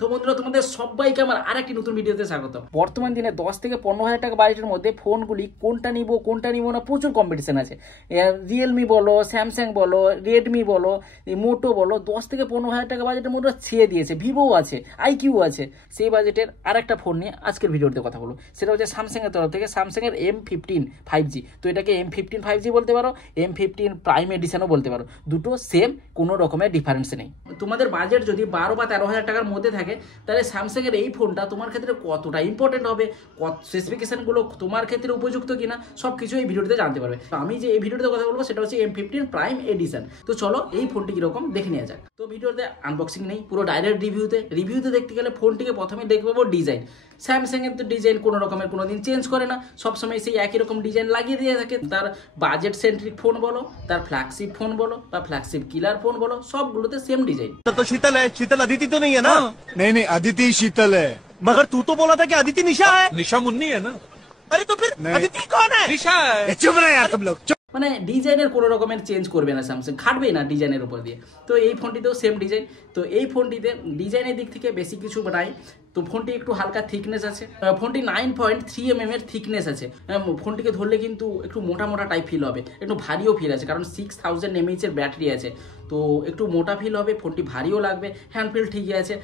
তো বন্ধুরা তোমাদের সবাইকে আমার আরেকটি নতুন ভিডিওতে স্বাগত। বর্তমান দিনে 10 থেকে 15,000 টাকা বাজেটের মধ্যে ফোনগুলি কোনটা নিব না প্রচুর কম্পিটিশন আছে। রিয়েলমি বলো, স্যামসাং বলো, রেডমি বলো, মোটো বলো, 10 থেকে 15,000 টাকা বাজেটের মধ্যে ছেয়ে দিয়েছে। ভিভো আছে, আইকিউ আছে। সেই বাজেটের আরেকটা ফোন নিয়ে আজকের ভিডিওতে কথা বলবো। সেটা হচ্ছে স্যামসাংয়ের তরফ থেকে স্যামসাংয়ের M15 5G। তো এটাকে M15 5G বলতে পারো, M15 প্রাইম এডিশনও বলতে পারো। দুটো সেম, কোনো রকমের ডিফারেন্স নেই। তোমাদের বাজেট যদি 12 বা 13,000 টাকার মধ্যে থাকে তাহলে স্যামসাংয়ের এই ফোনটা তোমার ক্ষেত্রে কতটা ইম্পর্টেন্ট হবে, কত স্পেসিফিকেশনগুলো তোমার ক্ষেত্রে উপযুক্ত কিনা সব কিছু এই ভিডিওতে জানতে পারবে। তো আমি যে এই ভিডিওতে কথা বলবো সেটা হচ্ছে M15 প্রাইম এডিশন। তো চলো এই ফোনটি কিরকম দেখে নেওয়া যাক। তো ভিডিওতে আনবক্সিং নেই, পুরো ডাইরেক্ট রিভিউতে দেখতে গেলে ফোনটিকে প্রথমে দেখবো ডিজাইন। স্যামসাংয়ের তো ডিজাইন কোনো রকমের কোনোদিন চেঞ্জ করে না, সবসময় সেই একই রকম ডিজাইন লাগিয়ে দিয়ে থাকে। তার বাজেট সেন্ট্রিক ফোন বলো, তার ফ্ল্যাগশিপ ফোন বলো বা ফ্ল্যাগশিপ কিলার ফোন বলো, সবগুলোতে সেম ডিজাइन। तो शीतल है, शीतल अदिति तो नहीं है ना? नहीं अदिति शीतल है। मगर तू तो बोला था कि अदिति निशा है। निशा मुन्नी है ना? अरे तो फिर अदिति कौन है? निशा है। चुप रहे यार तुम लोग। মানে ডিজাইনের কোনো রকমের চেঞ্জ করবে না স্যামসাং, খাটবেই না ডিজাইনের উপর দিয়ে। তো এই ফোনটিতেও সেম ডিজাইন। তো এই ফোনটিতে ডিজাইনের দিক থেকে বেশি কিছু নাই। তো ফোনটি একটু হালকা থিকনেস আছে, ফোনটি 9.3 mm এর থিকনেস আছে। ফোনটিকে ধরলে কিন্তু একটু মোটা টাইপ ফিল হবে, একটু ভারীও ফিল আছে, কারণ 6000 mAh এর ব্যাটারি আছে। তো একটু মোটা ফিল হবে, ফোনটি ভারীও লাগবে। হ্যান্ড ফিল ঠিকই আছে,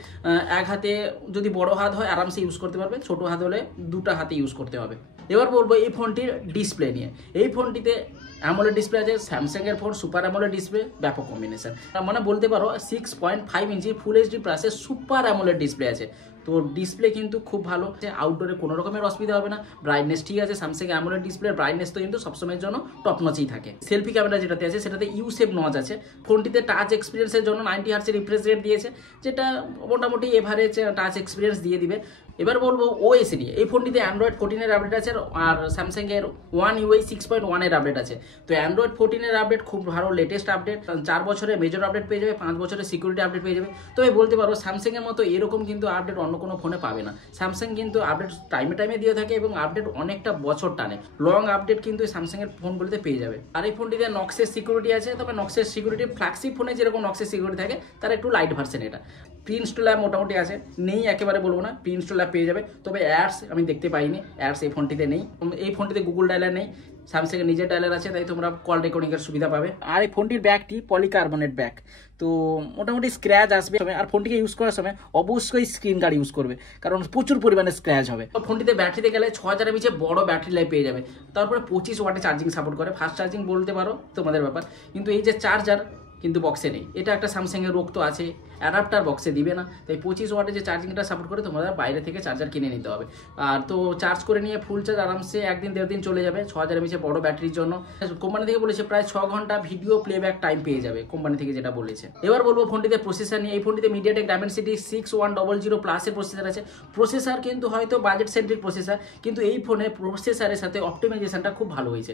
এক হাতে যদি বড় হাত হয় আরামসে ইউজ করতে পারবে, ছোট হাত হলে দুটা হাতে ইউজ করতে হবে। এবার বলবো এই ফোনটির ডিসপ্লে নিয়ে। এই ফোনটিতে অ্যামোলেড ডিসপ্লে আছে, স্যামসাংয়ের ফোন সুপার অ্যামোলেড ডিসপ্লে, ব্যাপক কম্বিনেশন। মানে বলতে পারো 6.5 ইঞ্চি ফুল এইচডি প্লাসের সুপার অ্যামোলেড ডিসপ্লে আছে। তো ডিসপ্লে কিন্তু খুব ভালো, আউটডোরে কোনো রকমের অসুবিধা হবে না। ব্রাইটনেস ঠিক আছে, স্যামসাং অ্যামোলেড ডিসপ্লের ব্রাইটনেস তো কিন্তু সবসময়ের জন্য টপ নচেই থাকে। সেলফি ক্যামেরা যেটাতে আছে সেটাতে ইউ-শেপ নচ আছে। ফোনটিতে টাচ এক্সপিরিয়েন্সের জন্য 90 হার্টজের রিফ্রেশ রেট দিয়েছে, যেটা মোটামুটি এভারেজ টাচ এক্সপিরিয়েন্স দিয়ে দিবে। এবার বলবো ওএস নিয়ে। এই ফোনটিতে অ্যান্ড্রয়েড 14 এর আপডেট আছে আর স্যামসাংয়ের One UI 6.1 এর আপডেট আছে। তো অ্যান্ড্রয়েড 14 এর আপডেট খুব ভালো, লেটেস্ট আপডেট। 4 বছরের মেজর আপডেট পেয়ে যাবে, 5 বছরের সিকিউরিটি আপডেট পেয়ে যাবে। তবে বলতে পারো স্যামসাংয়ের মতো এরকম কিন্তু আপডেট অন্য কোনো ফোনে পাবে না। স্যামসাং কিন্তু আপডেট টাইমে দিয়ে থাকে এবং আপডেট অনেকটা বছর টানে। লং আপডেট কিন্তু স্যামসাংয়ের ফোনগুলিতে পেয়ে যাবে। আর এই ফোনটিতে নক্সের সিকিউরিটি আছে, তবে নক্সের সিকিউরিটি ফ্ল্যাগশিপ ফোনে যেরকম নক্সের সিকিউরিটি থাকে তার একটু লাইট ভার্সন এটা। প্রি ইনস্টল অ্যাপ মোটামুটি আছে, নেই একেবারে বলবো না, প্রি ইনস্টল অ্যাপ পেয়ে যাবে। তবে অ্যাডস আমি দেখতে পাইনি, অ্যাডস এই ফোনটিতে নেই। এই ফোনটিতে গুগল ডায়ালার নেই, স্যামসাংয়ের নিজের ডায়ালার আছে, তাই তোমরা কল রেকর্ডিংয়ের সুবিধা পাবে। আর এই ফোনটির ব্যাগটি পলিকার্বনেট ব্যাগ, তো মোটামুটি স্ক্র্যাচ আসবে। আর ফোনটিকে ইউজ করার সময় অবশ্যই স্ক্রিন গার্ড ইউজ করবে, কারণ প্রচুর পরিমাণে স্ক্র্যাচ হবে। ফোনটিতে ব্যাটারিতে গেলে 6000 mAh বড় ব্যাটারি লাইফ পেয়ে যাবে। তারপরে 25 ওয়াটে চার্জিং সাপোর্ট করে, ফাস্ট চার্জিং বলতে পারো তোমাদের ব্যাপার। কিন্তু এই যে চার্জার কিন্তু বক্সে নেই, এটা একটা স্যামসাংয়ের রোগ তো আছে, অ্যাডাপ্টার বক্সে দিবে না। তাই 25 ওয়াটে যে চার্জিংটা সাপোর্ট করে তোমরা বাইরে থেকে চার্জার কিনে নিতে হবে। আর তো চার্জ করে নিয়ে ফুল চার্জ আরামসে 1-1.5 দিন চলে যাবে 6000 mAh বড় ব্যাটারির জন্য। কোম্পানি থেকে বলেছে প্রায় 6 ঘন্টা ভিডিও প্লেব্যাক টাইম পেয়ে যাবে, কোম্পানি থেকে যেটা বলেছে। এবার বলবো ফোনটিতে প্রসেসর নিয়ে। এই ফোনটিতে মিডিয়াটেক ডায়মেনসিটি 6100 প্লাসের প্রসেসর আছে। প্রসেসর কিন্তু হয়তো বাজেট সেন্ট্রিক প্রসেসর, কিন্তু এই ফোনে প্রসেসরের সাথে অপটিমাইজেশনটা খুব ভালো হয়েছে।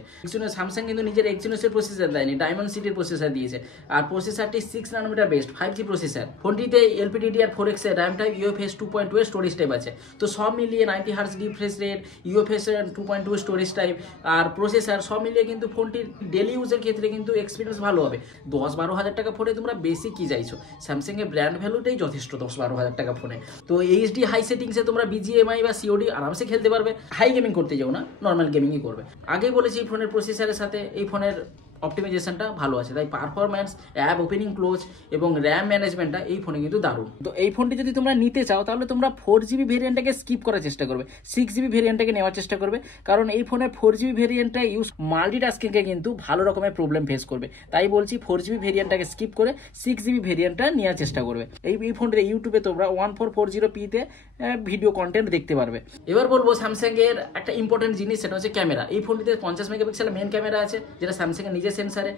স্যামসাং কিন্তু নিজের এক্সিনোসের প্রসেসর দেয়নি, ডায়মেনসিটির প্রসেসর দিয়েছে। আর প্রসেসরটি 6 ন্যানোমিটার বেস্ট 5G প্রসেসর। ফোনটিতে LPDDR4X এর RAM টাইপ, UFS 2.2 এর স্টোরেজ টাইপ আছে। তো সব মিলিয়ে 90 hertz refresh rate, UFS 2.2 storage type আর প্রসেসর সব মিলিয়ে কিন্তু ফোনটির ডেলি ইউজের ক্ষেত্রে কিন্তু এক্সপিরিয়েন্স ভালো হবে। 10-12 হাজার টাকা ফোনে তোমরা বেশি কি চাইছো, স্যামসাং এর ব্র্যান্ড ভ্যালুটাই যথেষ্ট 10-12 হাজার টাকা ফোনে। তো এইচডি হাই সেটিংসে তোমরা BGMI বা COD আরামসে খেলতে পারবে। হাই গেমিং করতে যাও না, নর্মাল গেমিংই করবে। আগেই বলেছি এই ফোনের প্রসেসরের সাথে এই ফোনের অপটিমাইজেশনটা ভালো আছে, তাই পারফরম্যান্স, অ্যাপ ওপেনিং ক্লোজ এবং র্যাম ম্যানেজমেন্টটা এই ফোনে কিন্তু দারুণ। তো এই ফোনটি যদি তোমরা নিতে চাও তাহলে তোমরা 4GB ভেরিয়েন্টটাকে স্কিপ করার চেষ্টা করবে, 6GB ভেরিয়েন্টটাকে নেওয়ার চেষ্টা করবে, কারণ এই ফোনে 4GB ভেরিয়েন্টটা ইউজ মাল্টিটাস্কিংকে কিন্তু ভালো রকমের প্রবলেম ফেস করবে। তাই বলছি 4GB ভেরিয়েন্টটাকে স্কিপ করে 6GB ভেরিয়েন্টটা নেওয়ার চেষ্টা করবে। এই ফোনটিতে ইউটিউবে তোমরা 1440p-তে ভিডিও কন্টেন্ট দেখতে পারবে। এবার বলবো স্যামসাং এর একটা ইম্পর্টেন্ট জিনিস, সেটা হচ্ছে ক্যামেরা। এই ফোনটিতে 50 মেগাপিক্সেলের মেন ক্যামেরা আছে, যেটা স্যামসাং এর নিজের সেন্সারে।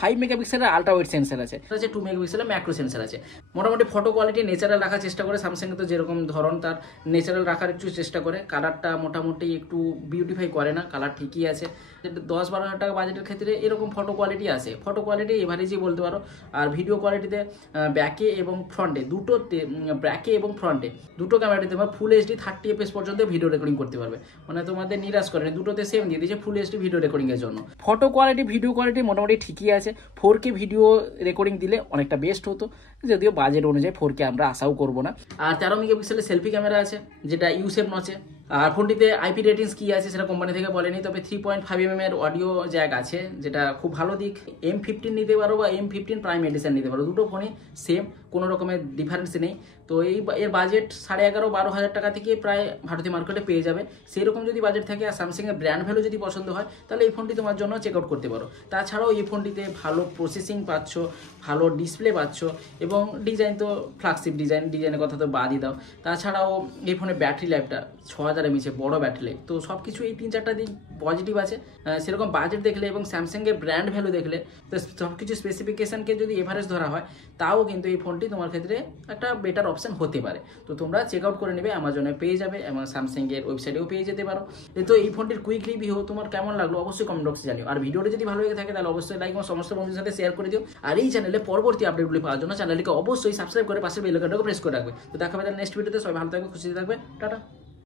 5 মেগাপিক্সেলের আলট্রা ওয়াইড সেন্সার আছে, 2 মেগাপিক্সেলের ম্যাক্রো সেন্সার আছে। মোটামুটি ফটো কোয়ালিটি ন্যাচারাল রাখার চেষ্টা করে স্যামসাং, তো যেরকম ধরন তার ন্যাচারাল রাখার একটু চেষ্টা করে। কালারটা মোটামুটি একটু বিউটিফাই করে না, কালার ঠিকই আছে। 10-12 হাজার টাকা বাজেটের ক্ষেত্রে এরকম ফটো কোয়ালিটি আছে, ফটো কোয়ালিটি এভারেজই বলতে পারো। আর ভিডিও কোয়ালিটিতে ব্যাকে এবং ফ্রন্টে দুটো ক্যামেরাতে তোমরা ফুল এইচডি 30fps পর্যন্ত ভিডিও রেকর্ডিং করতে পারবে। মানে তোমাদের নিরাশ করে দুটোতে সেম দিয়ে দিয়েছে ফুল এইচডি ভিডিও রেকর্ডিং এর জন্য। Photo quality video quality quality মোটামুটি ঠিকই আছে। 4K ভিডিও রেকর্ডিং দিলে অনেকটা বেস্ট হতো, যদিও বাজেট অনুযায়ী 4K আমরা আশাও করবো না। আর 13 মেগাপিক্সেলের সেলফি ক্যামেরা আছে, যেটা ইউসেফ নচে। আর ফোনটিতে আইপি রেটিংস কী আছে সেটা কোম্পানি থেকে বলেনি, তবে 3.5mm এর অডিও জ্যাক আছে, যেটা খুব ভালো দিক। M15 নিতে পারো বা M15 প্রাইম এডিশন নিতে পারো, দুটো ফোনই সেম, কোনো রকমের ডিফারেন্স নেই। তো এর বাজেট 11,500-12 হাজার টাকা থেকে প্রায় ভারতীয় মার্কেটে পেয়ে যাবে। সেরকম যদি বাজেট থাকে আর স্যামসাংয়ের ব্র্যান্ড ভ্যালু যদি পছন্দ হয়, তাহলে এই ফোনটি তোমার জন্য চেক আউট করতে পারো। তাছাড়াও এই ফোনটিতে ভালো প্রসেসিং পাচ্ছ, ভালো ডিসপ্লে পাচ্ছ, এবং ডিজাইন তো ফ্ল্যাগশিপ ডিজাইনের কথা তো বাদই দাও। তাছাড়াও এই ফোনের ব্যাটারি লাইফটা 6000 mAh, বড় ব্যাটারি লাইফ। তো সব কিছু এই 3-4টা দিক পজিটিভ আছে। সেরকম বাজেট দেখলে এবং স্যামসাংয়ের ব্র্যান্ড ভ্যালু দেখলে, তো সব কিছু স্পেসিফিকেশানকে যদি এভারেজ ধরা হয়, তাও কিন্তু এই ফোনটি তোমার ক্ষেত্রে একটা বেটার অপশান হতে পারে। তো তোমরা চেক আউট করে নেবে, অ্যামাজনে পেয়ে যাবে এবং স্যামসাংয়ের ওয়েবসাইটেও পেয়ে যেতে পারো। তো এই ফোনটির কুইক রিভিউ তোমার কেমন লাগলো অবশ্যই কমেন্ট বক্সে জানিও। আর ভিডিওটি যদি ভালো লেগে থাকে তাহলে অবশ্যই লাইক এবং সমস্ত বন্ধুদের সাথে শেয়ার করে দিও। আর এই চ্যানেলে পরবর্তী আপডেটগুলি পাওয়ার জন্য চ্যানেলটিকে অবশ্যই সাবস্ক্রাইব করে পাশে বেল আইকনটাকে প্রেস করে রাখবে। তো দেখা হবে তাহলে নেক্সট ভিডিওতে। সবাই ভালো থাকবে, খুশি থাকবে, টাটা।